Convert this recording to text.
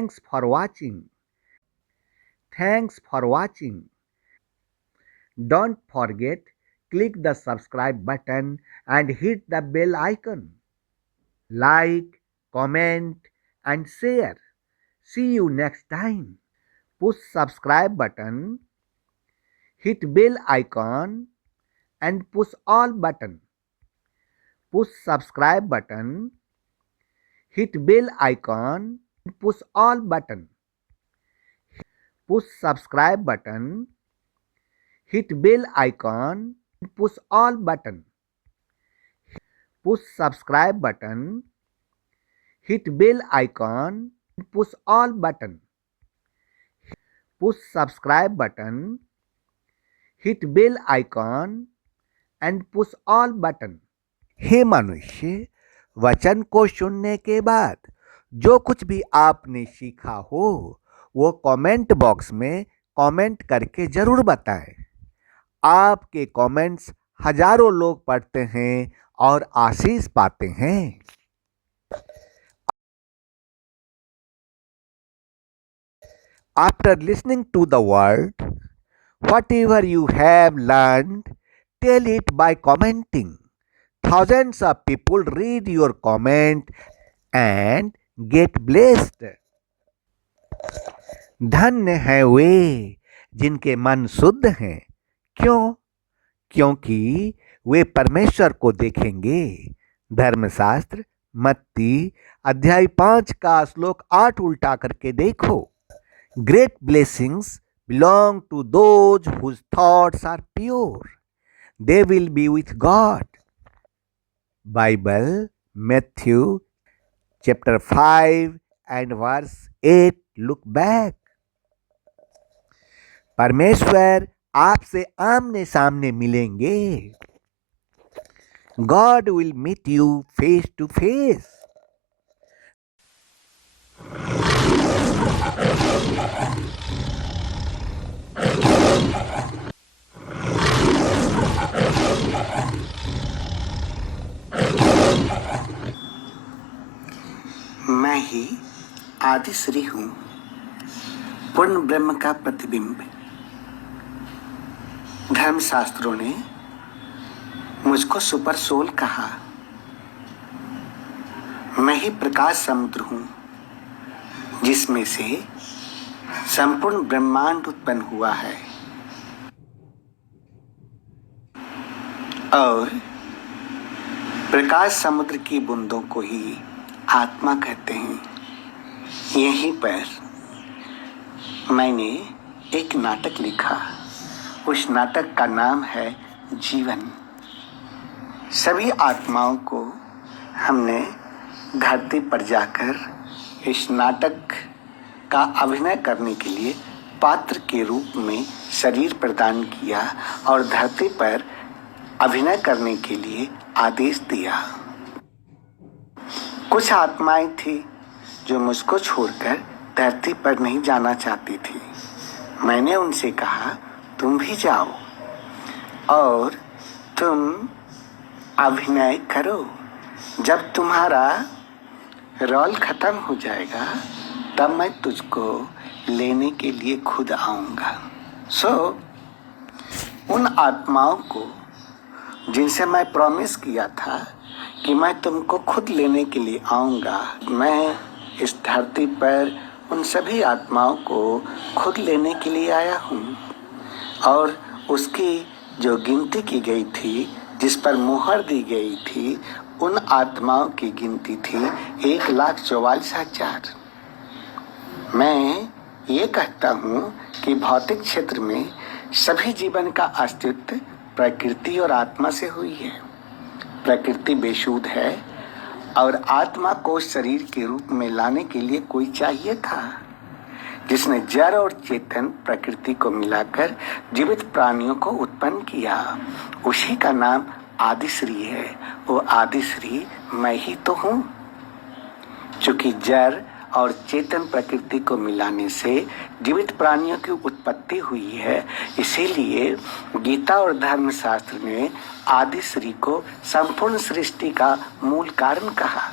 Thanks for watching. Thanks for watching. Don't forget, click the subscribe button and hit the bell icon. Like, comment and share. See you next time. Push subscribe button, hit bell icon and push all button. Push subscribe button, hit bell icon, push all button. Push subscribe button, hit bell icon, push all button. Push subscribe button, hit bell icon, push all button. Push subscribe button, hit bell icon and push all button. हे मनुष्य, वचन को सुनने के बाद जो कुछ भी आपने सीखा हो वो कमेंट बॉक्स में कमेंट करके जरूर बताएं। आपके कमेंट्स हजारों लोग पढ़ते हैं और आशीष पाते हैं। After listening to the word, whatever you have learned, tell it by commenting. Thousands of people read your comment and get blessed. धन्य है वे जिनके मन शुद्ध हैं। क्यों? क्योंकि वे परमेश्वर को देखेंगे। धर्मशास्त्र मत्ती अध्याय 5 का श्लोक 8 उल्टा करके देखो। Great blessings belong to those whose thoughts are pure. They will be with God. Bible, Matthew chapter 5 and verse 8. Look back. परमेश्वर आपसे आमने सामने मिलेंगे। God will meet you face to face. मैं ही आदि श्री हूँ, पूर्ण ब्रह्म का प्रतिबिंब। धर्मशास्त्रों ने मुझको सुपर सोल कहा। मैं ही प्रकाश समुद्र हूँ जिसमें से संपूर्ण ब्रह्मांड उत्पन्न हुआ है और प्रकाश समुद्र की बूंदों को ही आत्मा कहते हैं। यहीं पर मैंने एक नाटक लिखा। उस नाटक का नाम है जीवन। सभी आत्माओं को हमने धरती पर जाकर इस नाटक का अभिनय करने के लिए पात्र के रूप में शरीर प्रदान किया और धरती पर अभिनय करने के लिए आदेश दिया। कुछ आत्माएं थी जो मुझको छोड़कर धरती पर नहीं जाना चाहती थी। मैंने उनसे कहा, तुम भी जाओ और तुम अभिनय करो। जब तुम्हारा रोल खत्म हो जाएगा तब मैं तुझको लेने के लिए खुद आऊँगा। उन आत्माओं को जिनसे मैं प्रॉमिस किया था कि मैं तुमको खुद लेने के लिए आऊँगा, मैं इस धरती पर उन सभी आत्माओं को खुद लेने के लिए आया हूँ। और उसकी जो गिनती की गई थी, जिस पर मुहर दी गई थी, उन आत्माओं की गिनती थी 1,44,000। मैं ये कहता हूँ कि भौतिक क्षेत्र में सभी जीवन का अस्तित्व प्रकृति और आत्मा से हुई है। प्रकृति बेशुद्ध है और आत्मा को शरीर के रूप में लाने के लिए कोई चाहिए था, जिसने जड़ और चेतन प्रकृति को मिलाकर जीवित प्राणियों को उत्पन्न किया। उसी का नाम आदिश्री है। वो आदिश्री मैं ही तो हूँ। चूंकि जड़ और चेतन प्रकृति को मिलाने से जीवित प्राणियों की उत्पत्ति हुई है, इसीलिए गीता और धर्मशास्त्र ने आदिश्री को संपूर्ण सृष्टि का मूल कारण कहा।